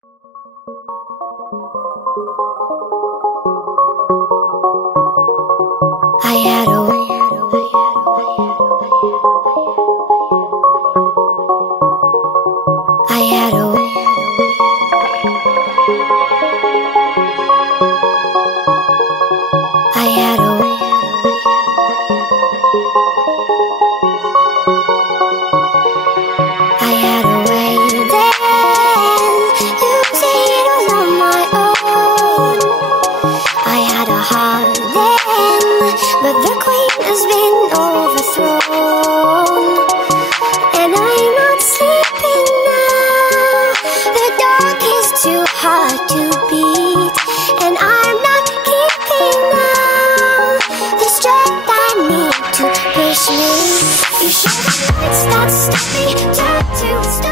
I had a I had a I had a I had a way then, losing it all on my own. I had a heart then, but the queen has been overthrown. And I'm not sleeping now, the dark is too hard to beat. And I'm not keeping now the strength I need to push me. You should have stop me, try to stop.